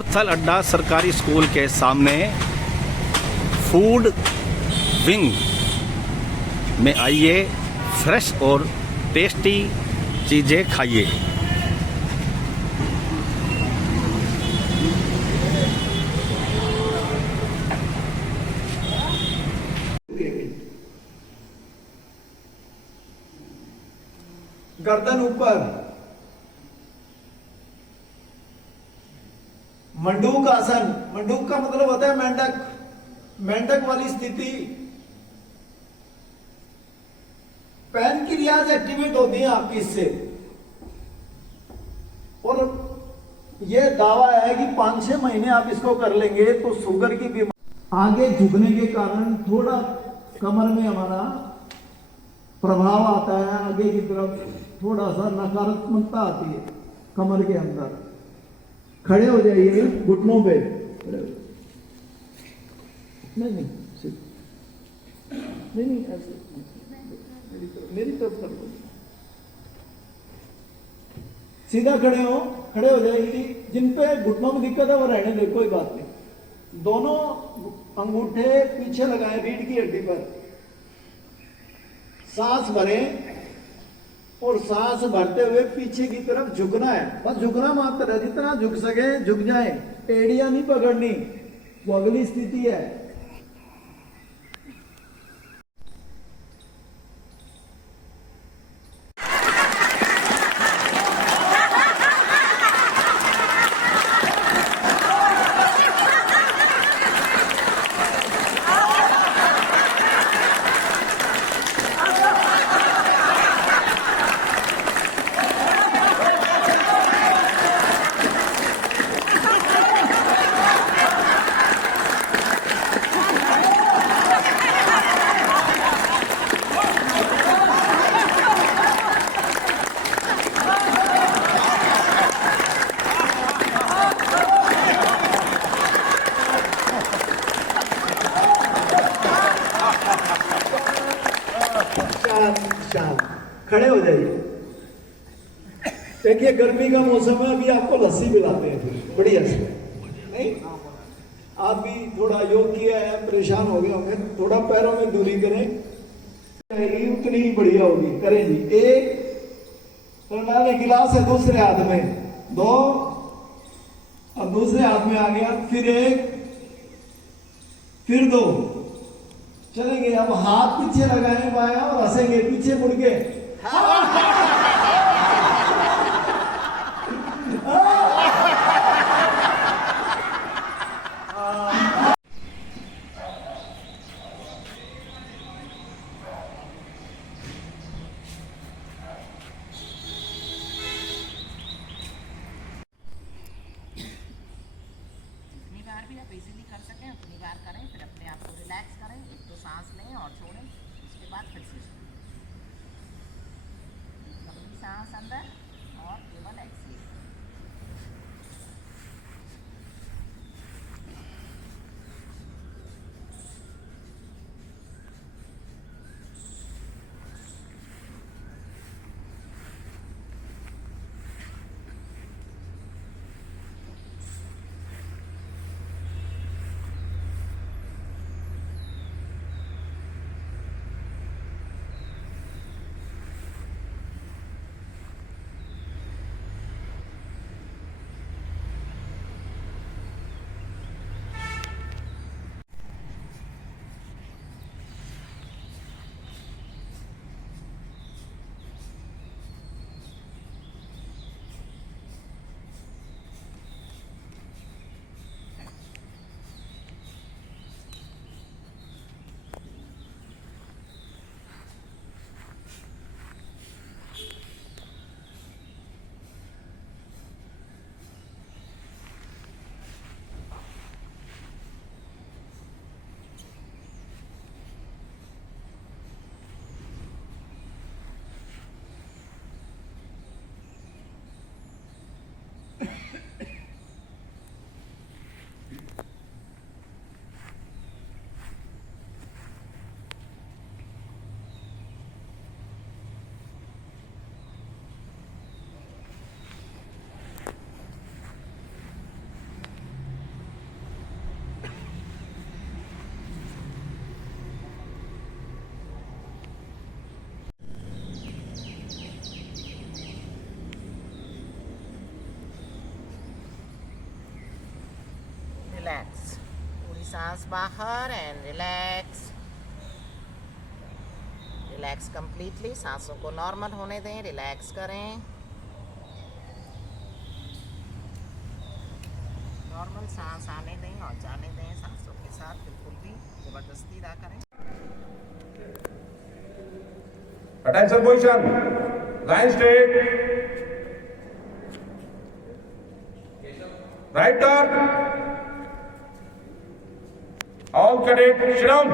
कपूरथल अड्डा सरकारी स्कूल के सामने फूड विंग में आइए, फ्रेश और टेस्टी चीज़ें खाइए। गर्दन ऊपर, मंडूक आसन। मंडूक का मतलब होता है मेंढक, मेंढक वाली स्थिति। पैनक्रियाज एक्टिवेट होती है आपकी इससे, और यह दावा है कि 5-6 महीने आप इसको कर लेंगे तो शुगर की बीमारी। आगे झुकने के कारण थोड़ा कमर में हमारा प्रभाव आता है, आगे की तरफ थोड़ा सा नकारात्मकता आती है कमर के अंदर। खड़े हो जाइए घुटनों पे। नहीं, ऐसे मेरी तरफ कर दो। सीधा खड़े हो जाएगी। जिन पे घुटनों में दिक्कत है वो रहने दे, कोई बात नहीं। दोनों अंगूठे पीछे लगाए रीढ़ की हड्डी पर। सांस भरें और सांस भरते हुए पीछे की तरफ झुकना है, बस झुकना मात्र है। जितना झुक सके झुक जाए, एड़ियां नहीं पकड़नी, वो अगली स्थिति है। शांत खड़े हो जाइए। देखिए गर्मी का मौसम है, अभी आपको लस्सी पिलाते हैं फिर बढ़िया से। नहीं, आप भी थोड़ा योग किया है, परेशान हो गए होंगे, थोड़ा पैरों में दूरी करें, उतनी ही बढ़िया होगी। करें जी। एक प्रणाली गिलास है दूसरे हाथ में, 2 और दूसरे हाथ में आ गया, फिर 1, फिर 2। चलेंगे। अब हाथ पीछे लगाएं बायां और हंसेंगे पीछे मुड़ के। जितनी बार भी आप इजीली कर सकें उतनी बार करें, फिर अपने आप को रिलैक्स करें। एक तो सांस लें और छोड़ें, उसके बाद फिर से लंबी सांस अंदर और केवल एक्सेल। रिलैक्स, पूरी सांस बाहर एंड रिलैक्स, रिलैक्स कंप्लीटली। सांसों को नॉर्मल होने दें, रिलैक्स करें, नॉर्मल सांस आने दें और जाने दें सांसों के साथ, बिल्कुल भी जबरदस्ती ना करें। Attention position. Line straight. Right turn. All cadet sit down.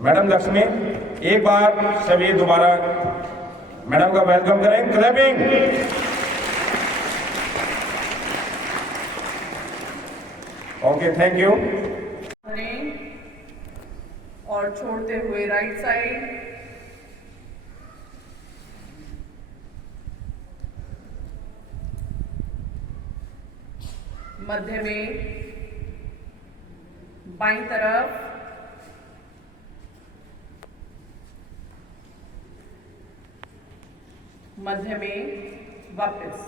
Madam Lakshmi, एक बार सभी दोबारा मैडम का वेलकम करें। क्लैपिंग। Okay, thank you. और छोड़ते हुए राइट साइड, मध्य में बाईं तरफ, मध्य में वापस,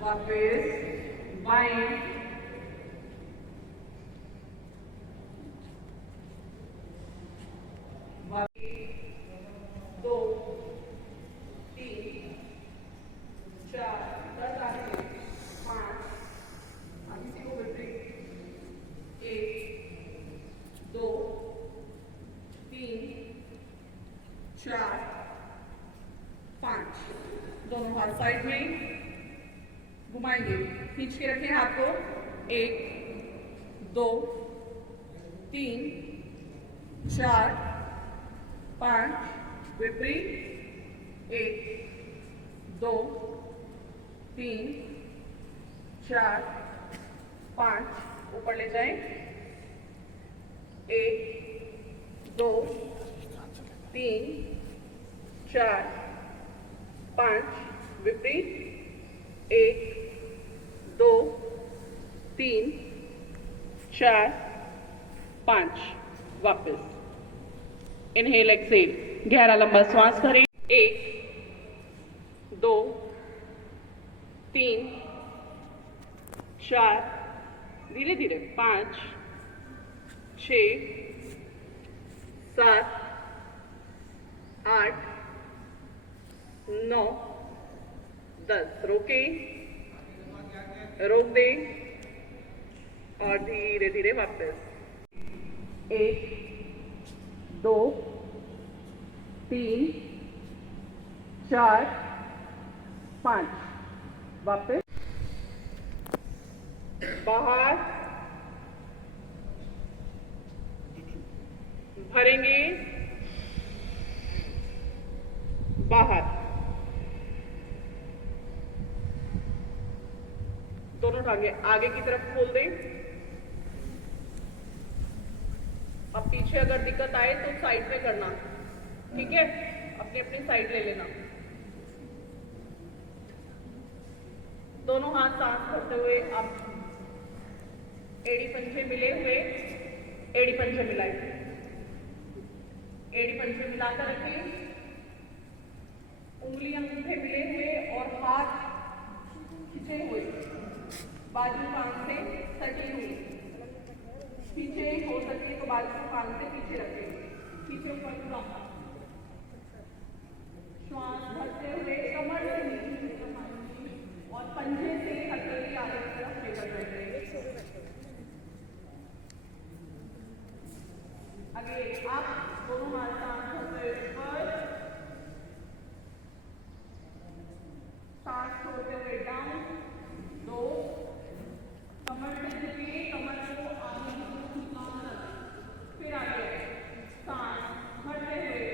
वापस बाएं, दो, तीन, चार, 10 आगे, 5, इसी को विपरीत, 1, 2, 3, 4, 5, दोनों हाथ साइड में घुमाएंगे, खींच के रखें हाथ को, 1, 2, 3, 4, 5, विपरीत, 1, 2, 3, 4, 5, ऊपर ले जाएं, 1, 2, 3, 4, 5, विपरीत, 1, 2, 3, 4, 5, वापस। इनहेल एक्सेल, गहरा लंबा श्वास करें, 1, 2, 3, 4, धीरे धीरे, 5, 6, 7, 8, 9, 10, रोके, रोक दें और धीरे धीरे वापस, 1, 2, 3, 4, 5, वापस, बाहर, भरेंगे, बाहर, दोनों टांगे आगे की तरफ खोल दें। अब पीछे अगर दिक्कत आए तो साइड में करना, ठीक है, अपनी अपनी साइड ले लेना। दोनों हाथ सांस भरते हुए आप एड़ी पंजे मिले हुए, एड़ी पंजे मिलाए, एड़ी पंजे मिलाकर रखें, उंगलियां अंगूठे मिले हुए और हाथ खिंचे हुए, बाजू कान से सटी हुई, पीछे हो सके तो बाजू कान से पीछे रखें, पीछे ऊपर पूरा, श्वास भरते हुए कमर से नीचे और पंजे से हथेली आगे की तरफ लेकर बैठे। आगे आप दोनों हाथ सांस भरते हुए ऊपर, सांस छोड़ते हुए डाउन, 2, कमर से झुकिए, कमर को आगे, फिर आगे, सांस भरते हुए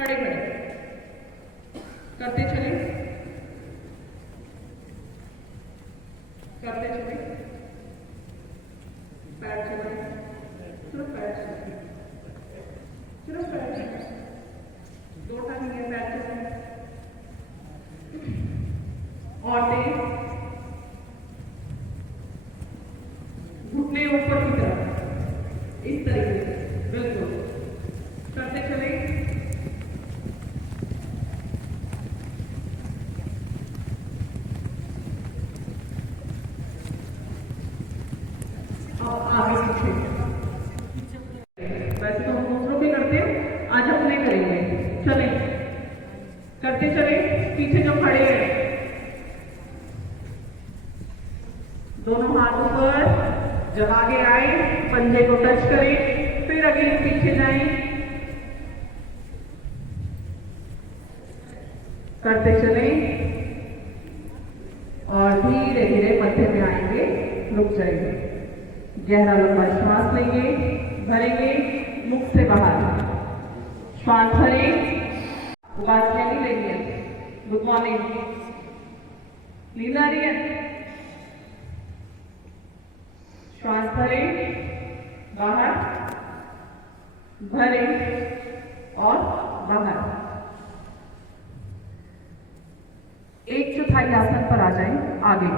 खड़े खड़े करते चले, करते चले, पैर चले, सिर्फ पैर चले, सिर्फ पैर चले, 2 टांगे पैर चले, और तेज, घुटने ऊपर की तरफ, इस तरीके से, बिल्कुल करते चले, आगे पीछे, वैसे तो हम दूसरों के करते हैं, आज अपने करेंगे, चले, करते चले, पीछे जो खड़े हैं दोनों हाथ ऊपर, जब आगे आए पंजे को टच करें, फिर अगले पीछे जाएं, करते चले और धीरे धीरे मध्य में आएंगे, रुक जाएंगे, गहरा लंबा श्वास लेंगे, भरेंगे मुख से बाहर, श्वास भरें, बात नहीं लेंगे, गुड मॉर्निंग, नींद आ रही है, श्वास भरें, बाहर, भरें और बाहर, 1/4 आसन पर आ जाएं, आगे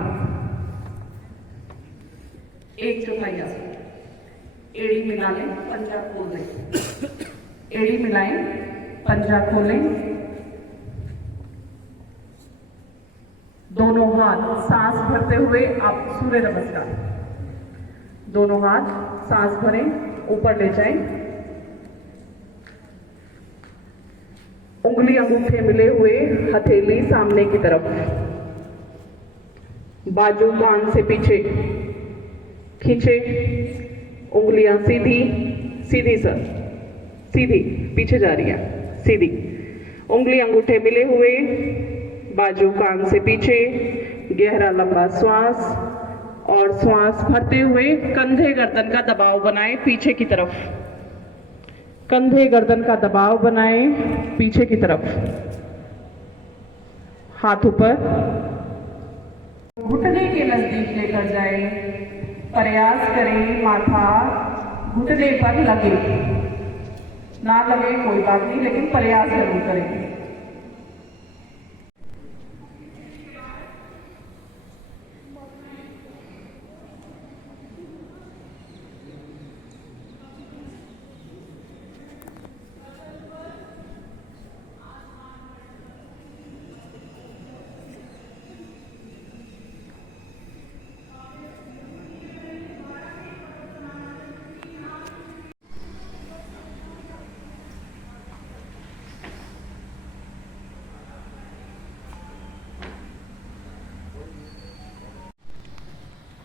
1/4 आसन, एड़ी मिला लें, पंजा खोल लें, एड़ी मिलाएं, पंजा खोलें, दोनों हाथ सांस भरते हुए आप सूर्य नमस्कार, दोनों हाथ सांस भरें, ऊपर ले जाएं, उंगली अंगूठे मिले हुए, हथेली सामने की तरफ, बाजू कान से पीछे खींचे, उंगलियां सीधी, सीधी सर, सीधी, पीछे जा रही है, सीधी, उंगली अंगूठे मिले हुए, बाजू कान से पीछे, गहरा लंबा श्वास और श्वास भरते हुए कंधे गर्दन का दबाव बनाएं पीछे की तरफ, कंधे गर्दन का दबाव बनाएं पीछे की तरफ, हाथ ऊपर, घुटने के नजदीक लेकर जाएं, प्रयास करें माथा घुटने पर लगे, ना लगे कोई बात नहीं, लेकिन प्रयास जरूर करें।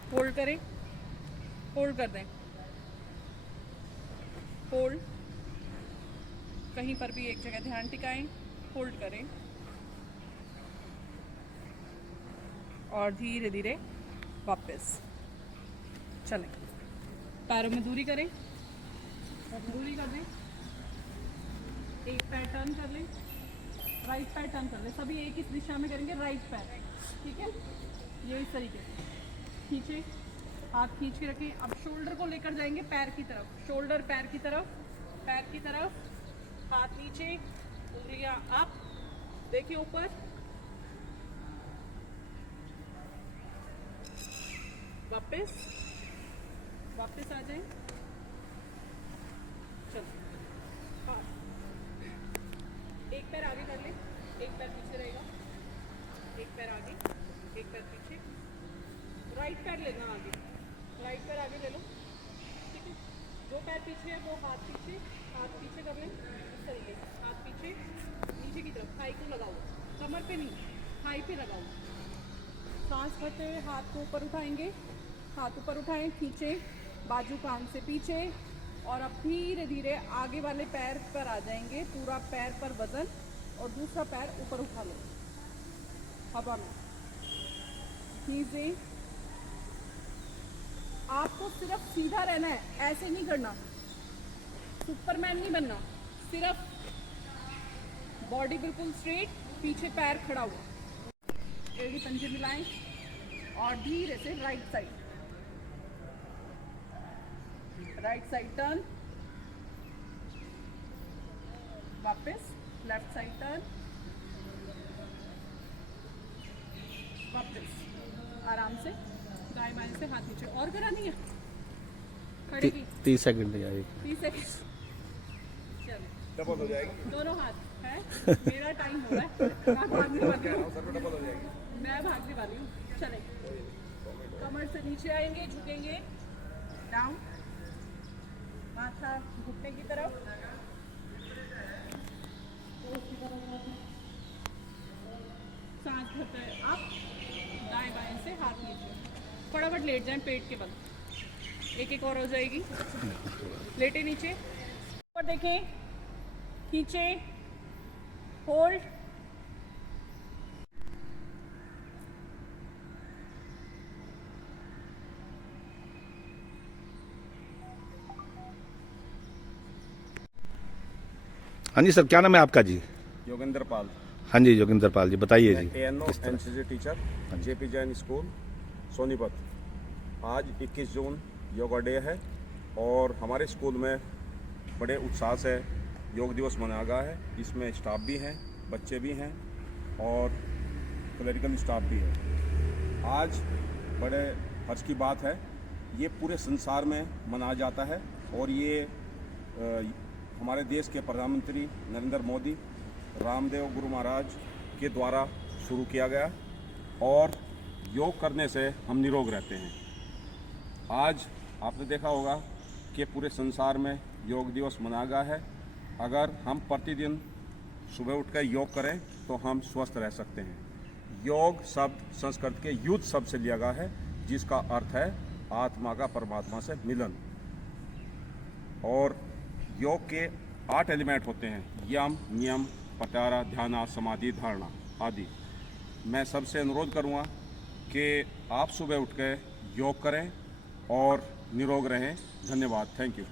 होल्ड करें, होल्ड कर दें, होल्ड, कहीं पर भी एक जगह ध्यान टिकाएं, होल्ड करें और धीरे धीरे वापस चलें, पैरों में दूरी करें, दूरी कर दें, एक पैर टर्न कर लें, राइट पैर टर्न कर लें, सभी एक इस दिशा में करेंगे, राइट पैर, ठीक है, ये इस तरीके से खींचे, हाथ खींच के रखें, अब शोल्डर को लेकर जाएंगे पैर की तरफ, शोल्डर पैर की तरफ, पैर की तरफ, हाथ नीचे, उंगलियां अप, देखिए ऊपर, वापस वापस आ जाएं, चलो, हाँ, एक पैर आगे कर ले, एक पैर पीछे रहेगा, एक पैर आगे, एक पैर पीछे, राइट पैर लेना आगे, राइट पैर आगे ले लो, ठीक है, जो पैर पीछे है वो हाथ पीछे कर लें, इस तरीके से, हाथ पीछे, नीचे की तरफ, थाई को लगाओ, कमर पे नहीं, थाई पे लगाओ, सांस भरते हुए हाथ को ऊपर उठाएंगे, हाथ ऊपर उठाएं, खींचे, बाजू कान से पीछे, और अब धीरे धीरे आगे वाले पैर पर आ जाएंगे, पूरा पैर पर वजन, और दूसरा पैर ऊपर उठा लो, हवा में खींचे, आपको सिर्फ सीधा रहना है, ऐसे नहीं करना, सुपरमैन नहीं बनना, सिर्फ बॉडी बिल्कुल स्ट्रेट, पीछे पैर खड़ा हुआ, एड़ी पंजे मिलाएं और धीरे से राइट साइड टर्न, वापस लेफ्ट साइड टर्न, वापस आराम से दाएं बाएं से हाथ नीचे। और करानी है खड़े की 30 सेकंड जाएगी। 30 सेकंड। चलो डबल हो जाएगी। दोनों हाथ है, मेरा टाइम हो रहा है, मैं भागने वाली हूँ, मैं भागने वाली हूँ। चले, कमर से नीचे आएंगे, झुकेंगे, डाउन, माथा घुटने की तरफ, सांस भरते हैं अप, दाएं बाएं से हाथ नीचे, फटाफट लेट जाएं पेट के बल। एक एक और हो जाएगी, लेटे नीचे, ऊपर देखें, खींचे, होल्ड, हाँ जी सर, क्या नाम है आपका जी? योगेंद्र पाल, हाँ जी जोगिंदर पाल जी, बताइए जी। ANO NCC teacher, JP Jain school Sonipat. आज 21 जून योगा डे है और हमारे स्कूल में बड़े उत्साह से योग दिवस मनाया गया है। इसमें स्टाफ भी हैं, बच्चे भी हैं और क्लरिकल स्टाफ भी है। आज बड़े हर्ष की बात है, ये पूरे संसार में मनाया जाता है और ये हमारे देश के प्रधानमंत्री नरेंद्र मोदी, रामदेव गुरु महाराज के द्वारा शुरू किया गया और योग करने से हम निरोग रहते हैं। आज आपने देखा होगा कि पूरे संसार में योग दिवस मनाया गया है। अगर हम प्रतिदिन सुबह उठकर योग करें तो हम स्वस्थ रह सकते हैं। योग शब्द संस्कृत के युद्ध शब्द से लिया गया है, जिसका अर्थ है आत्मा का परमात्मा से मिलन। और योग के 8 एलिमेंट होते हैं, यम, नियम, प्रत्याहार, ध्यान, समाधि, धारणा आदि। मैं सबसे अनुरोध करूंगा कि आप सुबह उठ के योग करें और निरोग रहें। धन्यवाद, थैंक यू।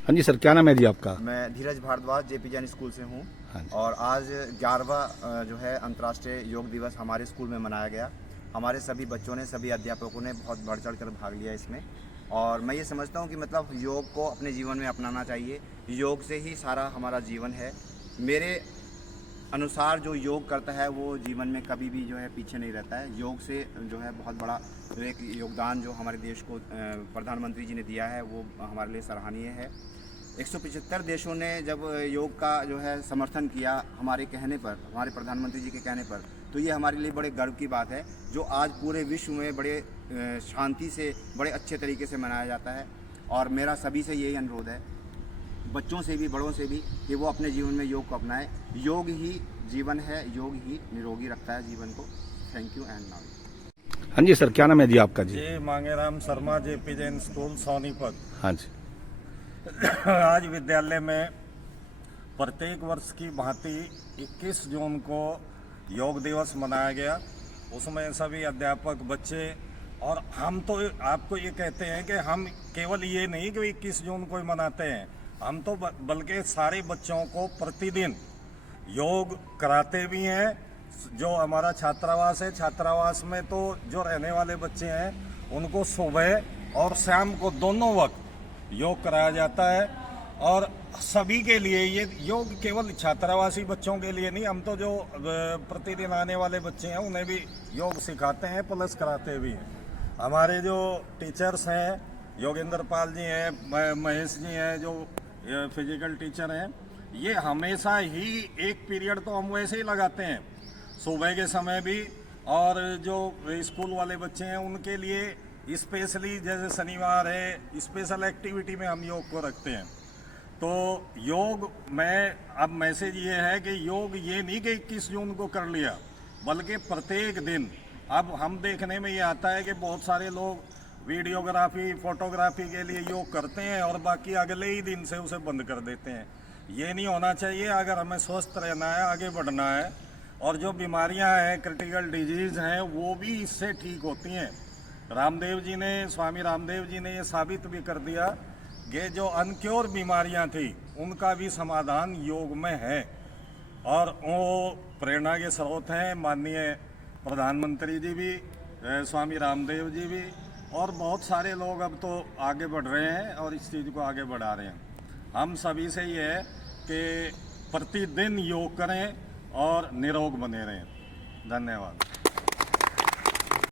हाँ जी सर, क्या नाम है जी आपका? मैं धीरज भारद्वाज JP जैन स्कूल से हूँ। हाँ जी। और आज 11वां जो है अंतर्राष्ट्रीय योग दिवस हमारे स्कूल में मनाया गया। हमारे सभी बच्चों ने, सभी अध्यापकों ने बहुत बढ़ चढ़ कर भाग लिया इसमें। और मैं ये समझता हूँ कि मतलब योग को अपने जीवन में अपनाना चाहिए। योग से ही सारा हमारा जीवन है। मेरे अनुसार जो योग करता है वो जीवन में कभी भी जो है पीछे नहीं रहता है। योग से जो है बहुत बड़ा जो एक योगदान जो हमारे देश को प्रधानमंत्री जी ने दिया है वो हमारे लिए सराहनीय है। 175 देशों ने जब योग का जो है समर्थन किया हमारे कहने पर, हमारे प्रधानमंत्री जी के कहने पर, तो ये हमारे लिए बड़े गर्व की बात है, जो आज पूरे विश्व में बड़े शांति से, बड़े अच्छे तरीके से मनाया जाता है। और मेरा सभी से यही अनुरोध है, बच्चों से भी, बड़ों से भी, कि वो अपने जीवन में योग को अपनाएं। योग ही जीवन है, योग ही निरोगी रखता है जीवन को। Thank you and now. हाँ जी सर, क्या नाम है जी आपका जी? जी मांगेराम शर्मा, JP जैन स्कूल सोनीपत। हाँ जी। आज विद्यालय में प्रत्येक वर्ष की भांति 21 जून को योग दिवस मनाया गया। उसमें सभी अध्यापक, बच्चे और हम तो आपको ये कहते हैं कि हम केवल ये नहीं कि 21 जून को ही मनाते हैं, हम तो बल्कि सारे बच्चों को प्रतिदिन योग कराते भी हैं। जो हमारा छात्रावास है, छात्रावास में तो जो रहने वाले बच्चे हैं उनको सुबह और शाम को दोनों वक्त योग कराया जाता है। और सभी के लिए ये योग केवल छात्रावासी बच्चों के लिए नहीं, हम तो जो प्रतिदिन आने वाले बच्चे हैं उन्हें भी योग सिखाते हैं, प्लस कराते भी हैं। हमारे जो टीचर्स हैं, योगेंद्र पाल जी हैं, महेश जी हैं जो फिजिकल टीचर हैं, ये हमेशा ही एक पीरियड तो हम वैसे ही लगाते हैं सुबह के समय भी। और जो स्कूल वाले बच्चे हैं उनके लिए स्पेशली जैसे शनिवार है, स्पेशल एक्टिविटी में हम योग को रखते हैं। तो योग में अब मैसेज ये है कि योग ये नहीं कि 21 जून को कर लिया, बल्कि प्रत्येक दिन। अब हम देखने में ये आता है कि बहुत सारे लोग वीडियोग्राफी, फोटोग्राफी के लिए योग करते हैं और बाकी अगले ही दिन से उसे बंद कर देते हैं। ये नहीं होना चाहिए। अगर हमें स्वस्थ रहना है, आगे बढ़ना है, और जो बीमारियां हैं, क्रिटिकल डिजीज़ हैं, वो भी इससे ठीक होती हैं। रामदेव जी ने, स्वामी रामदेव जी ने ये साबित भी कर दिया कि जो अनक्योर बीमारियां थी उनका भी समाधान योग में है, और वो प्रेरणा के स्रोत हैं माननीय प्रधानमंत्री जी भी, स्वामी रामदेव जी भी, और बहुत सारे लोग अब तो आगे बढ़ रहे हैं और इस चीज़ को आगे बढ़ा रहे हैं। हम सभी से ये है कि प्रतिदिन योग करें और निरोग बने रहें। धन्यवाद।